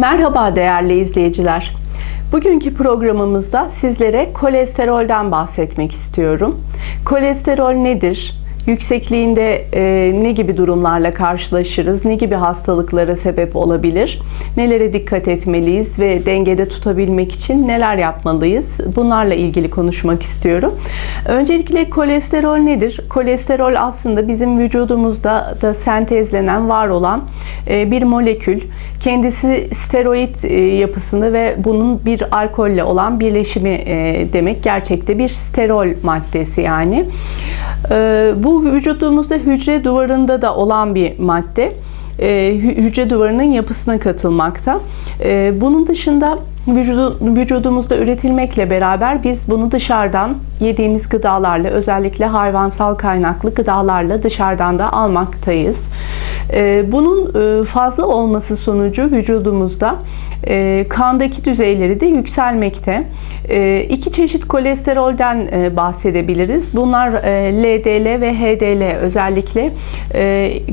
Merhaba değerli izleyiciler. Bugünkü programımızda sizlere kolesterolden bahsetmek istiyorum. Kolesterol nedir? Yüksekliğinde e, ne gibi durumlarla karşılaşırız? Ne gibi hastalıklara sebep olabilir? Nelere dikkat etmeliyiz ve dengede tutabilmek için neler yapmalıyız? Bunlarla ilgili konuşmak istiyorum. Öncelikle kolesterol nedir? Kolesterol aslında bizim vücudumuzda da sentezlenen, var olan e, bir molekül. Kendisi steroid e, yapısında ve bunun bir alkolle olan birleşimi e, demek. Gerçekte bir sterol maddesi yani. E, bu vücudumuzda hücre duvarında da olan bir madde. E, hücre duvarının yapısına katılmakta. E, bunun dışında vücudu, vücudumuzda üretilmekle beraber biz bunu dışarıdan yediğimiz gıdalarla özellikle hayvansal kaynaklı gıdalarla dışarıdan da almaktayız. E, bunun fazla olması sonucu vücudumuzda kandaki düzeyleri de yükselmekte. İki çeşit kolesterolden bahsedebiliriz. Bunlar LDL ve HDL özellikle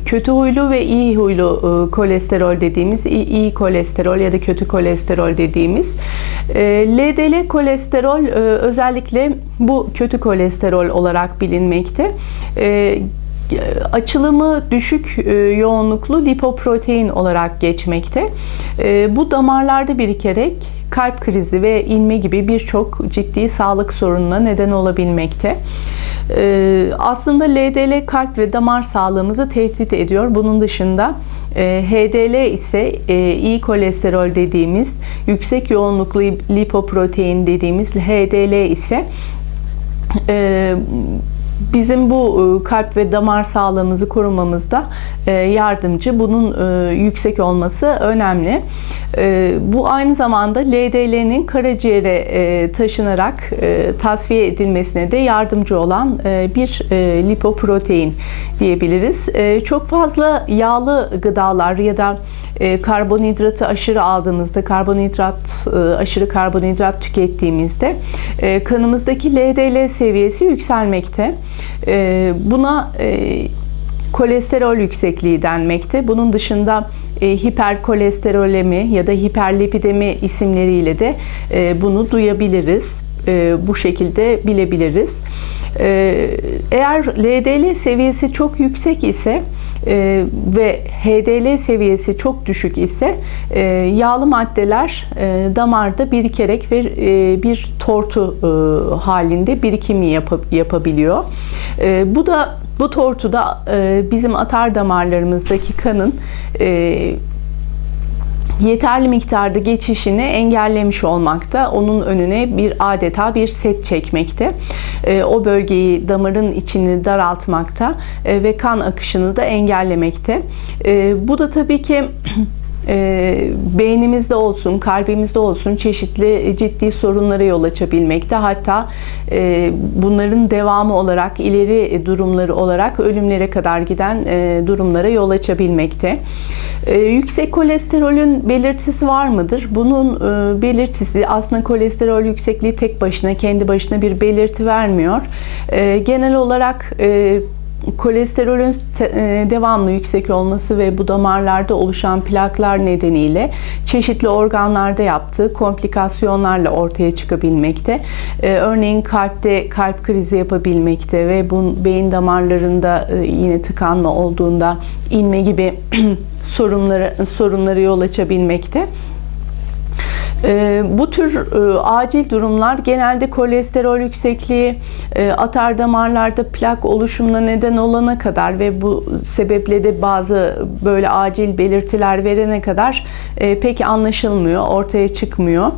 kötü huylu ve iyi huylu kolesterol dediğimiz iyi kolesterol ya da kötü kolesterol dediğimiz. LDL kolesterol özellikle bu kötü kolesterol olarak bilinmekte açılımı düşük yoğunluklu lipoprotein olarak geçmekte. Bu damarlarda birikerek kalp krizi ve inme gibi birçok ciddi sağlık sorununa neden olabilmekte. Aslında LDL kalp ve damar sağlığımızı tehdit ediyor. Bunun dışında HDL ise iyi kolesterol dediğimiz yüksek yoğunluklu lipoprotein dediğimiz HDL ise bizim bu kalp ve damar sağlığımızı korumamızda yardımcı. Bunun yüksek olması önemli. Bu aynı zamanda LDL'nin karaciğere taşınarak tasfiye edilmesine de yardımcı olan bir lipoprotein diyebiliriz. Çok fazla yağlı gıdalar ya da karbonhidratı aşırı aldığımızda, karbonhidrat aşırı karbonhidrat tükettiğimizde kanımızdaki LDL seviyesi yükselmekte. Buna kolesterol yüksekliği denmekte. Bunun dışında e, hiperkolesterolemi ya da hiperlipidemi isimleriyle de e, bunu duyabiliriz. E, bu şekilde bilebiliriz. E, eğer LDL seviyesi çok yüksek ise e, ve HDL seviyesi çok düşük ise e, yağlı maddeler e, damarda birikerek ve bir tortu halinde birikimi yap yapabiliyor. Bu da bu tortuda bizim atar damarlarımızdaki kanın yeterli miktarda geçişini engellemiş olmakta. Onun önüne bir adeta bir set çekmekte. E, o bölgeyi damarın içini daraltmakta e, ve kan akışını da engellemekte. E, bu da tabii ki e, beynimizde olsun, kalbimizde olsun çeşitli ciddi sorunlara yol açabilmekte. Hatta e, bunların devamı olarak, ileri durumları olarak ölümlere kadar giden e, durumlara yol açabilmekte. E, yüksek kolesterolün belirtisi var mıdır? Bunun e, belirtisi aslında kolesterol yüksekliği tek başına, kendi başına bir belirti vermiyor. E, genel olarak e, kolesterolün e, devamlı yüksek olması ve bu damarlarda oluşan plaklar nedeniyle çeşitli organlarda yaptığı komplikasyonlarla ortaya çıkabilmekte. E, örneğin kalpte kalp krizi yapabilmekte ve bu beyin damarlarında e, yine tıkanma olduğunda inme gibi sorunları sorunları yol açabilmekte. Bu tür acil durumlar genelde kolesterol yüksekliği, atar damarlarda plak oluşumuna neden olana kadar ve bu sebeple de bazı böyle acil belirtiler verene kadar pek anlaşılmıyor, ortaya çıkmıyor.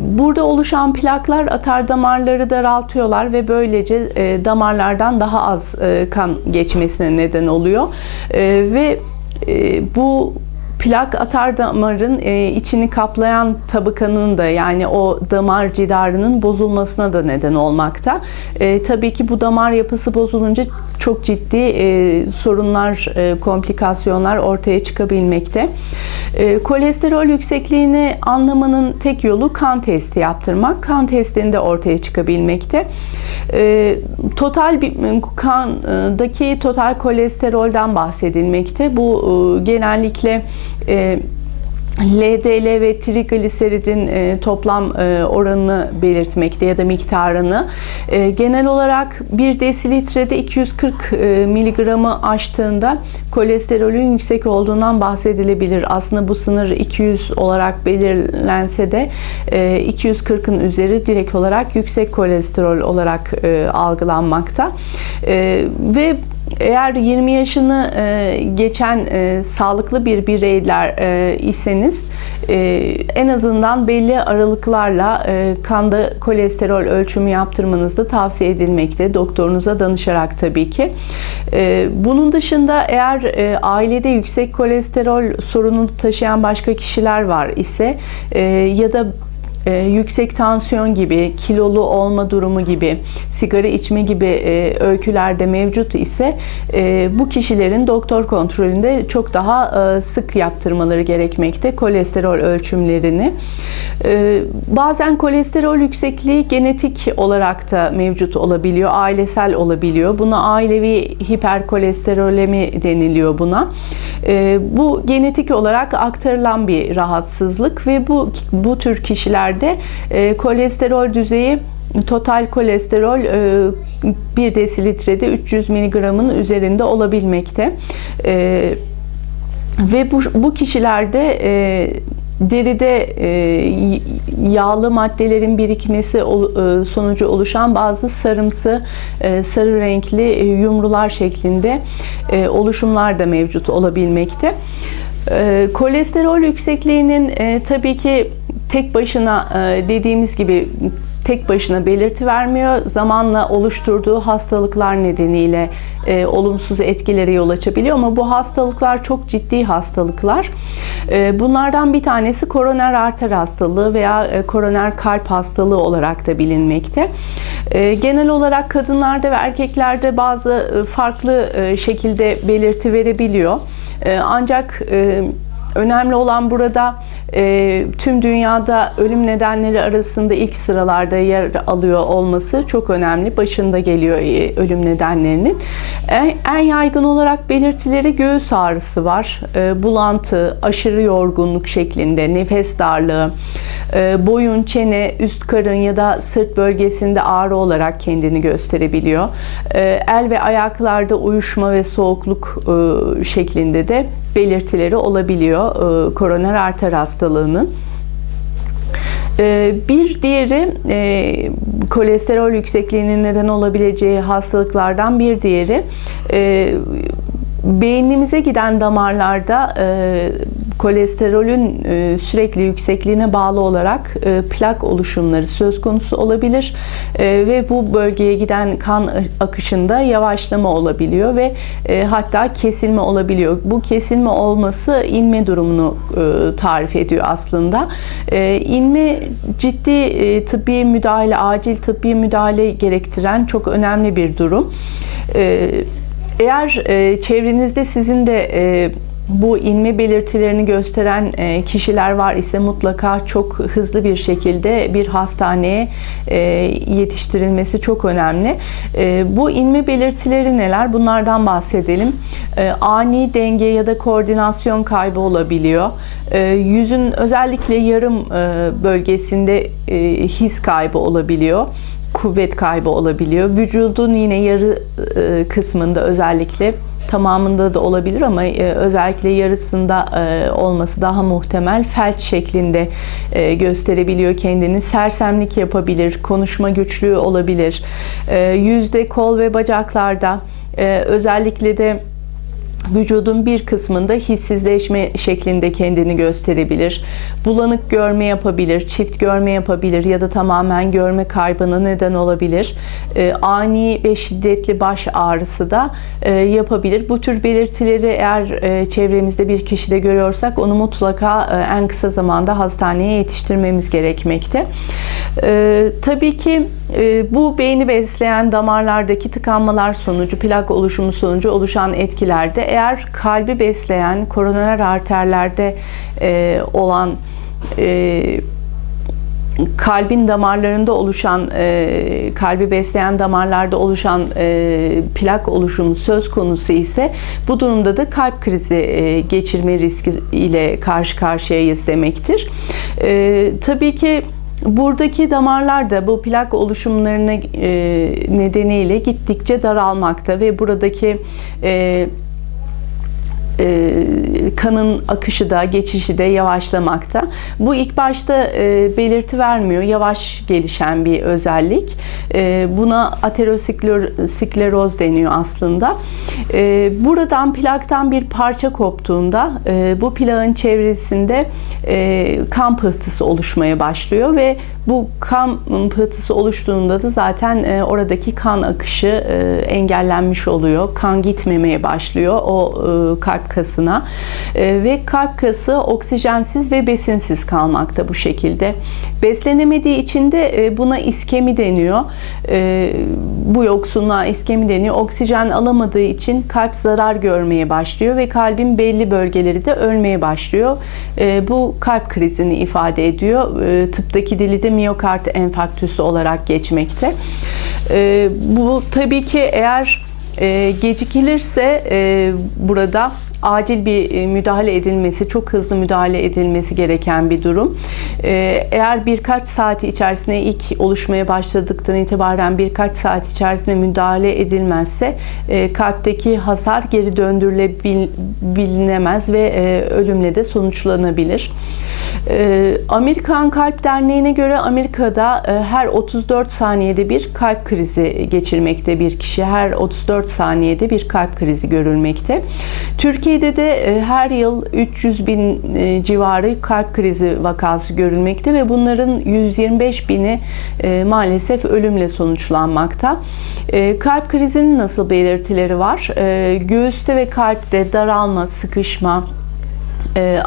Burada oluşan plaklar atar damarları daraltıyorlar ve böylece damarlardan daha az kan geçmesine neden oluyor. Ve bu plak atar damarın e, içini kaplayan tabakanın da yani o damar cidarının bozulmasına da neden olmakta. E, tabii ki bu damar yapısı bozulunca çok ciddi e, sorunlar, e, komplikasyonlar ortaya çıkabilmekte. E, kolesterol yüksekliğini anlamanın tek yolu kan testi yaptırmak. Kan testinde ortaya çıkabilmekte. E, total kandaki total kolesterolden bahsedilmekte. Bu e, genellikle e, LDL ve trigliseridin e, toplam e, oranını belirtmekte ya da miktarını. E, genel olarak 1 desilitrede 240 e, miligramı aştığında kolesterolün yüksek olduğundan bahsedilebilir. Aslında bu sınır 200 olarak belirlense de e, 240'ın üzeri direkt olarak yüksek kolesterol olarak algılanmakta. Ve eğer 20 yaşını e, geçen e, sağlıklı bir bireyler e, iseniz e, en azından belli aralıklarla e, kanda kolesterol ölçümü yaptırmanız da tavsiye edilmekte. Doktorunuza danışarak tabii ki. E, bunun dışında eğer e, ailede yüksek kolesterol sorunu taşıyan başka kişiler var ise e, ya da e, yüksek tansiyon gibi, kilolu olma durumu gibi, sigara içme gibi e, öykülerde mevcut ise e, bu kişilerin doktor kontrolünde çok daha e, sık yaptırmaları gerekmekte kolesterol ölçümlerini. E, bazen kolesterol yüksekliği genetik olarak da mevcut olabiliyor, ailesel olabiliyor. Buna ailevi hiperkolesterolemi deniliyor buna. E, bu genetik olarak aktarılan bir rahatsızlık ve bu bu tür kişiler kişilerde e, kolesterol düzeyi total kolesterol e, 1 desilitrede 300 mg'ın üzerinde olabilmekte. E, ve bu, bu kişilerde e, deride e, yağlı maddelerin birikmesi e, sonucu oluşan bazı sarımsı, e, sarı renkli e, yumrular şeklinde e, oluşumlar da mevcut olabilmekte. E, kolesterol yüksekliğinin e, tabii ki tek başına e, dediğimiz gibi tek başına belirti vermiyor. Zamanla oluşturduğu hastalıklar nedeniyle e, olumsuz etkilere yol açabiliyor ama bu hastalıklar çok ciddi hastalıklar. E, bunlardan bir tanesi koroner arter hastalığı veya e, koroner kalp hastalığı olarak da bilinmekte. E, genel olarak kadınlarda ve erkeklerde bazı e, farklı e, şekilde belirti verebiliyor. E, ancak e, Önemli olan burada e, tüm dünyada ölüm nedenleri arasında ilk sıralarda yer alıyor olması çok önemli. Başında geliyor e, ölüm nedenlerinin. En, en yaygın olarak belirtileri göğüs ağrısı var. E, bulantı, aşırı yorgunluk şeklinde, nefes darlığı, e, boyun, çene, üst karın ya da sırt bölgesinde ağrı olarak kendini gösterebiliyor. E, el ve ayaklarda uyuşma ve soğukluk e, şeklinde de belirtileri olabiliyor e, koroner arter hastalığının. E, bir diğeri e, kolesterol yüksekliğinin neden olabileceği hastalıklardan bir diğeri beynimize giden damarlarda kolesterolün e, sürekli yüksekliğine bağlı olarak e, plak oluşumları söz konusu olabilir e, ve bu bölgeye giden kan akışında yavaşlama olabiliyor ve hatta kesilme olabiliyor. Bu kesilme olması inme durumunu tarif ediyor aslında. İnme ciddi tıbbi müdahale, acil tıbbi müdahale gerektiren çok önemli bir durum. Eğer çevrenizde sizin de bu inme belirtilerini gösteren e, kişiler var ise mutlaka çok hızlı bir şekilde bir hastaneye e, yetiştirilmesi çok önemli. E, bu inme belirtileri neler? Bunlardan bahsedelim. Ani denge ya da koordinasyon kaybı olabiliyor. Yüzün özellikle yarım bölgesinde his kaybı olabiliyor kuvvet kaybı olabiliyor. Vücudun yine yarı kısmında özellikle tamamında da olabilir ama e, özellikle yarısında e, olması daha muhtemel. Felç şeklinde e, gösterebiliyor kendini. Sersemlik yapabilir, konuşma güçlüğü olabilir. Yüzde, kol ve bacaklarda özellikle de vücudun bir kısmında hissizleşme şeklinde kendini gösterebilir. Bulanık görme yapabilir, çift görme yapabilir ya da tamamen görme kaybına neden olabilir. E, ani ve şiddetli baş ağrısı da e, yapabilir. Bu tür belirtileri eğer e, çevremizde bir kişide görüyorsak onu mutlaka e, en kısa zamanda hastaneye yetiştirmemiz gerekmekte. E, tabii ki e, bu beyni besleyen damarlardaki tıkanmalar sonucu, plak oluşumu sonucu oluşan etkilerde eğer kalbi besleyen koroner arterlerde e, olan e, kalbin damarlarında oluşan, e, kalbi besleyen damarlarda oluşan e, plak oluşumu söz konusu ise bu durumda da kalp krizi e, geçirme riski ile karşı karşıyayız demektir. E, tabii ki Buradaki damarlar da bu plak oluşumlarına e, nedeniyle gittikçe daralmakta ve buradaki e, kanın akışı da geçişi de yavaşlamakta. Bu ilk başta e, belirti vermiyor. Yavaş gelişen bir özellik. E, buna ateroskleroz deniyor aslında. E, buradan plaktan bir parça koptuğunda e, bu plağın çevresinde e, kan pıhtısı oluşmaya başlıyor ve bu kan pıhtısı oluştuğunda da zaten e, oradaki kan akışı e, engellenmiş oluyor. Kan gitmemeye başlıyor o e, kalp kasına ve kalp kası oksijensiz ve besinsiz kalmakta bu şekilde. Beslenemediği için de buna iskemi deniyor. Bu yoksunluğa iskemi deniyor. Oksijen alamadığı için kalp zarar görmeye başlıyor ve kalbin belli bölgeleri de ölmeye başlıyor. Bu kalp krizini ifade ediyor. Tıptaki dili de miyokard enfarktüsü olarak geçmekte. E, bu tabii ki eğer e, gecikilirse e, burada acil bir e, müdahale edilmesi, çok hızlı müdahale edilmesi gereken bir durum. E, eğer birkaç saat içerisinde ilk oluşmaya başladıktan itibaren birkaç saat içerisinde müdahale edilmezse kalpteki hasar geri döndürülebilemez ve ölümle de sonuçlanabilir. Amerikan Kalp Derneği'ne göre Amerika'da her 34 saniyede bir kalp krizi geçirmekte bir kişi. Her 34 saniyede bir kalp krizi görülmekte. Türkiye Türkiye'de de e, her yıl 300 bin e, civarı kalp krizi vakası görülmekte ve bunların 125 bini e, maalesef ölümle sonuçlanmakta. Kalp krizinin nasıl belirtileri var? Göğüste ve kalpte daralma, sıkışma,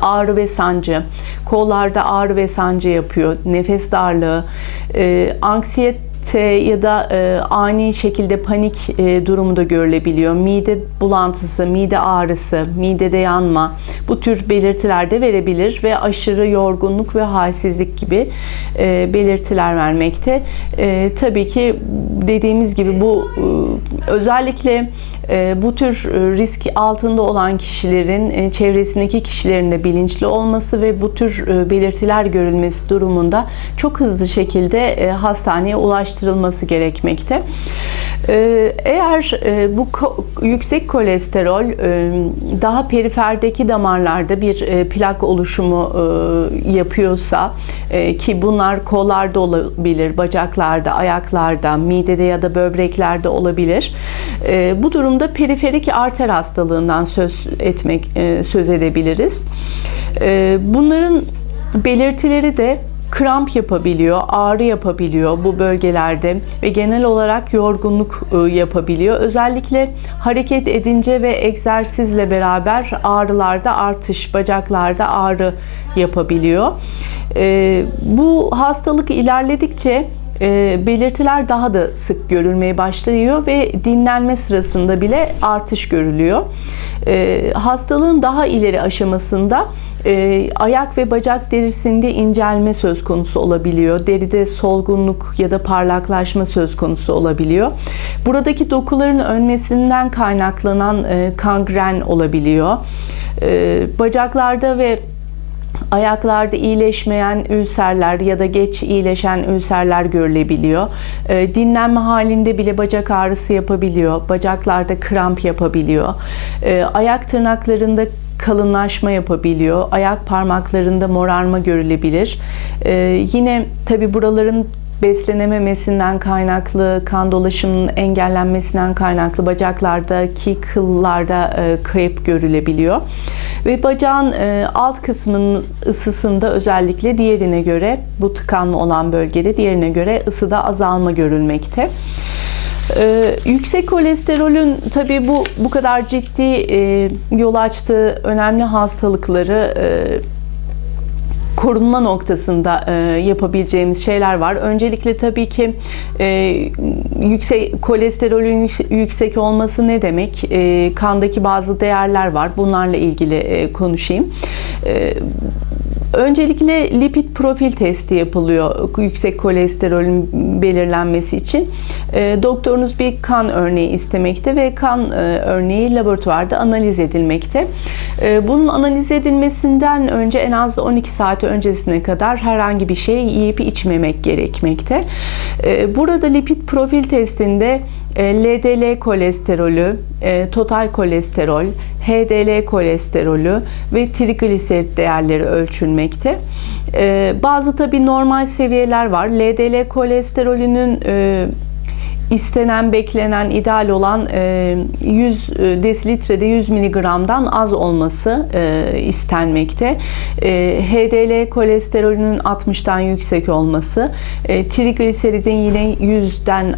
ağrı ve sancı, kollarda ağrı ve sancı yapıyor, nefes darlığı, anksiyete ya da e, ani şekilde panik e, durumu da görülebiliyor. Mide bulantısı, mide ağrısı, midede yanma bu tür belirtiler de verebilir ve aşırı yorgunluk ve halsizlik gibi e, belirtiler vermekte. E, tabii ki dediğimiz gibi bu e, özellikle e, bu tür e, risk altında olan kişilerin e, çevresindeki kişilerin de bilinçli olması ve bu tür belirtiler görülmesi durumunda çok hızlı şekilde hastaneye ulaştırılması gerekmekte. Eğer bu yüksek kolesterol daha periferdeki damarlarda bir plak oluşumu yapıyorsa ki bunlar kollarda olabilir, bacaklarda, ayaklarda, midede ya da böbreklerde olabilir. Bu durumda periferik arter hastalığından söz etmek e, söz edebiliriz. E, bunların belirtileri de kramp yapabiliyor, ağrı yapabiliyor bu bölgelerde ve genel olarak yorgunluk e, yapabiliyor. Özellikle hareket edince ve egzersizle beraber ağrılarda artış, bacaklarda ağrı yapabiliyor. Bu hastalık ilerledikçe e, belirtiler daha da sık görülmeye başlıyor ve dinlenme sırasında bile artış görülüyor. E, hastalığın daha ileri aşamasında e, ayak ve bacak derisinde incelme söz konusu olabiliyor. Deride solgunluk ya da parlaklaşma söz konusu olabiliyor. Buradaki dokuların ölmesinden kaynaklanan e, kangren olabiliyor. E, bacaklarda ve Ayaklarda iyileşmeyen ülserler ya da geç iyileşen ülserler görülebiliyor. Ee, dinlenme halinde bile bacak ağrısı yapabiliyor. Bacaklarda kramp yapabiliyor. Ee, ayak tırnaklarında kalınlaşma yapabiliyor. Ayak parmaklarında morarma görülebilir. Ee, yine tabi buraların beslenememesinden kaynaklı, kan dolaşımının engellenmesinden kaynaklı bacaklardaki kıllarda e, kayıp görülebiliyor. Ve bacağın e, alt kısmının ısısında özellikle diğerine göre bu tıkanma olan bölgede diğerine göre ısıda azalma görülmekte. Ee, yüksek kolesterolün tabii bu bu kadar ciddi e, yol açtığı önemli hastalıkları e, korunma noktasında e, yapabileceğimiz şeyler var. Öncelikle tabii ki e, yüksek kolesterolün yüksek olması ne demek? E, kandaki bazı değerler var. Bunlarla ilgili e, konuşayım. E, Öncelikle lipid profil testi yapılıyor yüksek kolesterolün belirlenmesi için. E, doktorunuz bir kan örneği istemekte ve kan e, örneği laboratuvarda analiz edilmekte. E, bunun analiz edilmesinden önce en az 12 saat öncesine kadar herhangi bir şey yiyip içmemek gerekmekte. E, burada lipid profil testinde LDL kolesterolü, e, total kolesterol, HDL kolesterolü ve trigliserit değerleri ölçülmekte. E, bazı tabi normal seviyeler var. LDL kolesterolünün istenen, beklenen, ideal olan 100 desilitrede 100 miligramdan az olması istenmekte. HDL kolesterolünün 60'tan yüksek olması, trigliseridin yine 100'den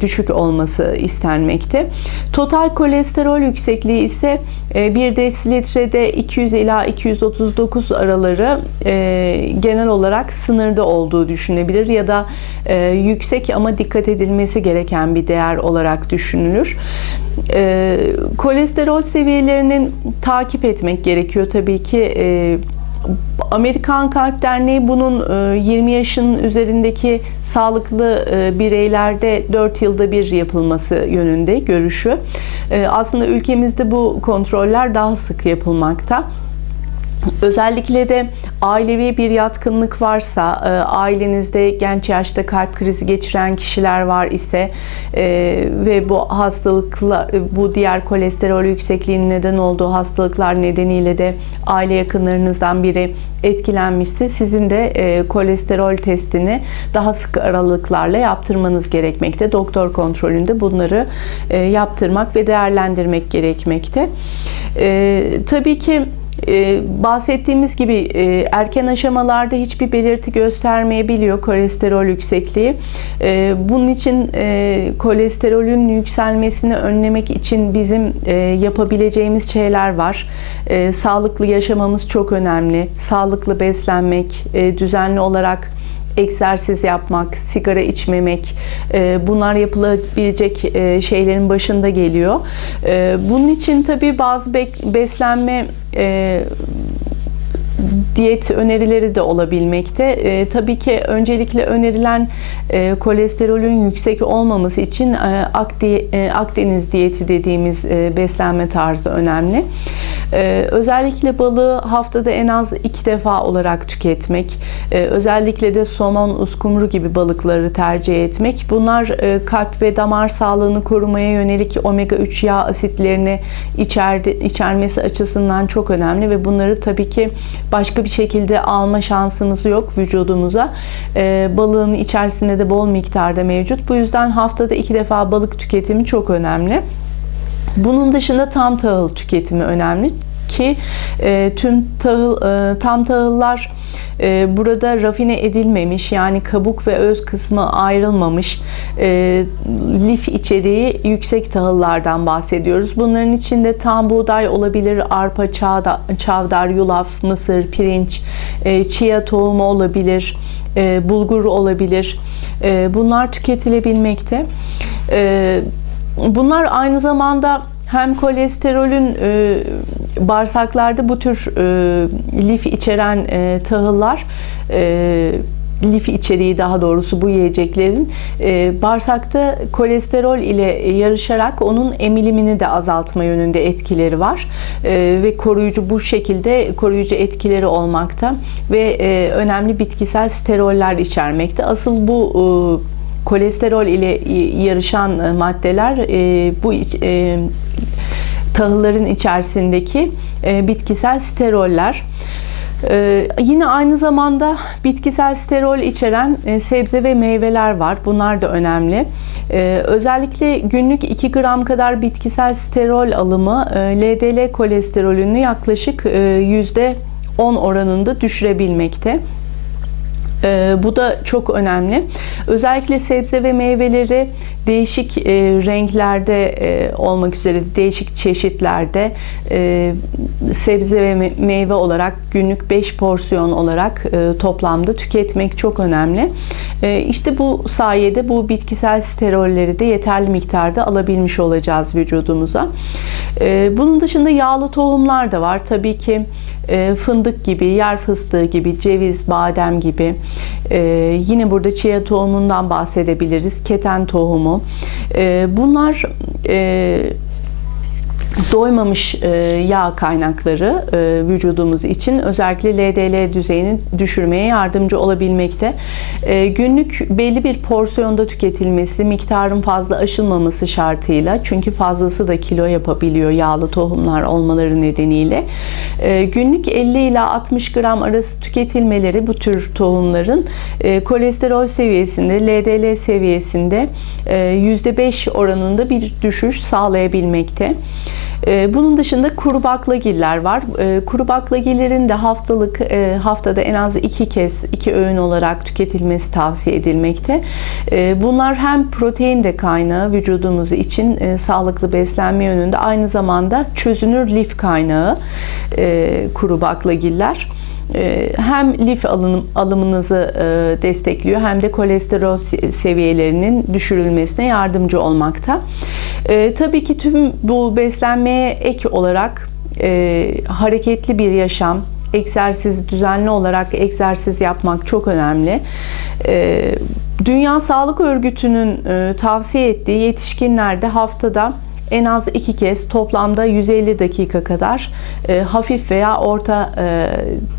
düşük olması istenmekte. Total kolesterol yüksekliği ise 1 desilitrede 200 ila 239 araları genel olarak sınırda olduğu düşünebilir ya da yüksek ama dikkat edilmesi gereken gereken bir değer olarak düşünülür. E, kolesterol seviyelerinin takip etmek gerekiyor tabii ki. E, Amerikan Kalp Derneği bunun 20 e, yaşın üzerindeki sağlıklı e, bireylerde 4 yılda bir yapılması yönünde görüşü. E, aslında ülkemizde bu kontroller daha sık yapılmakta. Özellikle de ailevi bir yatkınlık varsa, e, ailenizde genç yaşta kalp krizi geçiren kişiler var ise e, ve bu hastalıkla, bu diğer kolesterol yüksekliğinin neden olduğu hastalıklar nedeniyle de aile yakınlarınızdan biri etkilenmişse sizin de e, kolesterol testini daha sık aralıklarla yaptırmanız gerekmekte. Doktor kontrolünde bunları yaptırmak ve değerlendirmek gerekmekte. Tabii ki ee, bahsettiğimiz gibi e, erken aşamalarda hiçbir belirti göstermeyebiliyor kolesterol yüksekliği. E, bunun için e, kolesterolün yükselmesini önlemek için bizim e, yapabileceğimiz şeyler var. E, sağlıklı yaşamamız çok önemli. Sağlıklı beslenmek, düzenli olarak egzersiz yapmak, sigara içmemek e, bunlar yapılabilecek e, şeylerin başında geliyor. E, bunun için tabii bazı beslenme diyet önerileri de olabilmekte. E, tabii ki öncelikle önerilen e, kolesterolün yüksek olmaması için e, Akdeniz diyeti dediğimiz e, beslenme tarzı önemli. E, özellikle balığı haftada en az iki defa olarak tüketmek, e, özellikle de somon, uskumru gibi balıkları tercih etmek. Bunlar e, kalp ve damar sağlığını korumaya yönelik omega 3 yağ asitlerini içerdi, içermesi açısından çok önemli ve bunları tabii ki başka bir şekilde alma şansımız yok vücudumuza. E, balığın içerisinde de bol miktarda mevcut. Bu yüzden haftada iki defa balık tüketimi çok önemli. Bunun dışında tam tahıl tüketimi önemli ki e, tüm tahıl, e, tam tahıllar e, burada rafine edilmemiş yani kabuk ve öz kısmı ayrılmamış e, lif içeriği yüksek tahıllardan bahsediyoruz. Bunların içinde tam buğday olabilir, arpa, çağda, çavdar, yulaf, mısır, pirinç, e, chia tohumu olabilir, e, bulgur olabilir. E, bunlar tüketilebilmekte. E, bunlar aynı zamanda hem kolesterolün e, bağırsaklarda bu tür e, lif içeren e, tahıllar e, lif içeriği daha doğrusu bu yiyeceklerin e, bağırsakta kolesterol ile yarışarak onun emilimini de azaltma yönünde etkileri var e, ve koruyucu bu şekilde koruyucu etkileri olmakta ve e, önemli bitkisel steroller içermekte. Asıl bu e, kolesterol ile yarışan e, maddeler e, bu e, tahılların içerisindeki bitkisel steroller. Yine aynı zamanda bitkisel sterol içeren sebze ve meyveler var. Bunlar da önemli. özellikle günlük 2 gram kadar bitkisel sterol alımı LDL kolesterolünü yaklaşık %10 oranında düşürebilmekte. E, bu da çok önemli. Özellikle sebze ve meyveleri değişik e, renklerde e, olmak üzere değişik çeşitlerde e, sebze ve meyve olarak günlük 5 porsiyon olarak e, toplamda tüketmek çok önemli. E, işte bu sayede bu bitkisel sterolleri de yeterli miktarda alabilmiş olacağız vücudumuza. E, bunun dışında yağlı tohumlar da var. Tabii ki e, fındık gibi, yer fıstığı gibi, ceviz, badem gibi. E, yine burada chia tohumundan bahsedebiliriz. Keten tohumu. E, bunlar e, doymamış e, yağ kaynakları e, vücudumuz için özellikle LDL düzeyini düşürmeye yardımcı olabilmekte. E, günlük belli bir porsiyonda tüketilmesi, miktarın fazla aşılmaması şartıyla çünkü fazlası da kilo yapabiliyor yağlı tohumlar olmaları nedeniyle. E, günlük 50 ila 60 gram arası tüketilmeleri bu tür tohumların e, kolesterol seviyesinde, LDL seviyesinde %5 oranında bir düşüş sağlayabilmekte. Ee, Bunun dışında kuru baklagiller var. Ee, Kuru baklagillerin de haftalık e, haftada en az iki kez iki öğün olarak tüketilmesi tavsiye edilmekte. Bunlar hem protein de kaynağı vücudumuz için e, sağlıklı beslenme yönünde aynı zamanda çözünür lif kaynağı e, kuru baklagiller. Ee, hem lif alınım, alımınızı e, destekliyor hem de kolesterol se- seviyelerinin düşürülmesine yardımcı olmakta. Ee, Tabii ki tüm bu beslenmeye ek olarak e, hareketli bir yaşam, egzersiz düzenli olarak egzersiz yapmak çok önemli. Ee, Dünya Sağlık Örgütü'nün e, tavsiye ettiği yetişkinlerde haftada en az iki kez toplamda 150 dakika kadar e, hafif veya orta e,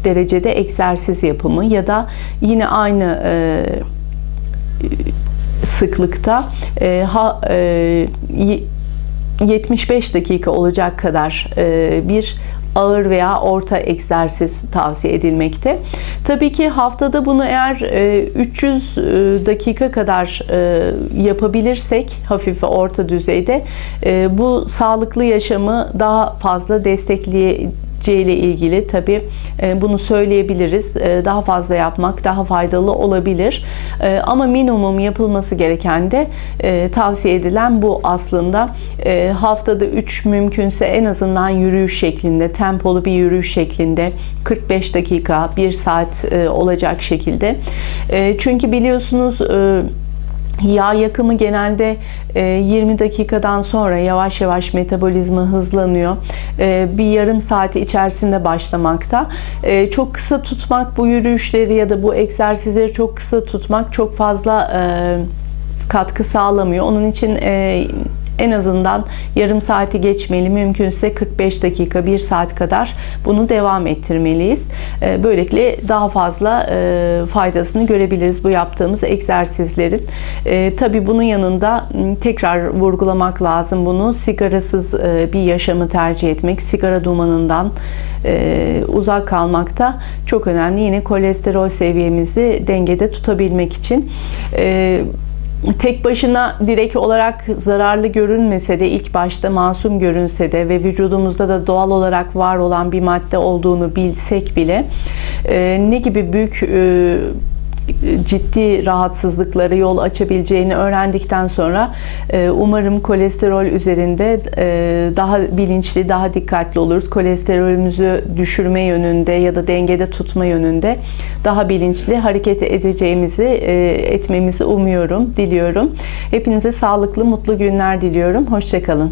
derecede egzersiz yapımı ya da yine aynı e, sıklıkta e, ha, e, y- 75 dakika olacak kadar e, bir ağır veya orta egzersiz tavsiye edilmekte. Tabii ki haftada bunu eğer e, 300 e, dakika kadar e, yapabilirsek hafif ve orta düzeyde e, bu sağlıklı yaşamı daha fazla destekleyeceğiyle ilgili tabii e, bunu söyleyebiliriz. E, Daha fazla yapmak daha faydalı olabilir. E, Ama minimum yapılması gereken de tavsiye edilen bu aslında. Haftada 3 mümkünse en azından yürüyüş şeklinde, tempolu bir yürüyüş şeklinde 45 dakika, 1 saat olacak şekilde. Çünkü biliyorsunuz Yağ yakımı genelde e, 20 dakikadan sonra yavaş yavaş metabolizma hızlanıyor. E, Bir yarım saati içerisinde başlamakta. E, Çok kısa tutmak bu yürüyüşleri ya da bu egzersizleri çok kısa tutmak çok fazla e, katkı sağlamıyor. Onun için e, en azından yarım saati geçmeli. Mümkünse 45 dakika, 1 saat kadar bunu devam ettirmeliyiz. E, Böylelikle daha fazla e, faydasını görebiliriz bu yaptığımız egzersizlerin. E, Tabii bunun yanında tekrar vurgulamak lazım bunu. Sigarasız e, bir yaşamı tercih etmek, sigara dumanından e, uzak kalmakta çok önemli. Yine kolesterol seviyemizi dengede tutabilmek için. Tek başına direkt olarak zararlı görünmese de ilk başta masum görünse de ve vücudumuzda da doğal olarak var olan bir madde olduğunu bilsek bile e, ne gibi büyük e, ciddi rahatsızlıklara yol açabileceğini öğrendikten sonra e, umarım kolesterol üzerinde e, daha bilinçli, daha dikkatli oluruz. Kolesterolümüzü düşürme yönünde ya da dengede tutma yönünde daha bilinçli hareket edeceğimizi, e, etmemizi umuyorum, diliyorum. Hepinize sağlıklı, mutlu günler diliyorum. Hoşçakalın.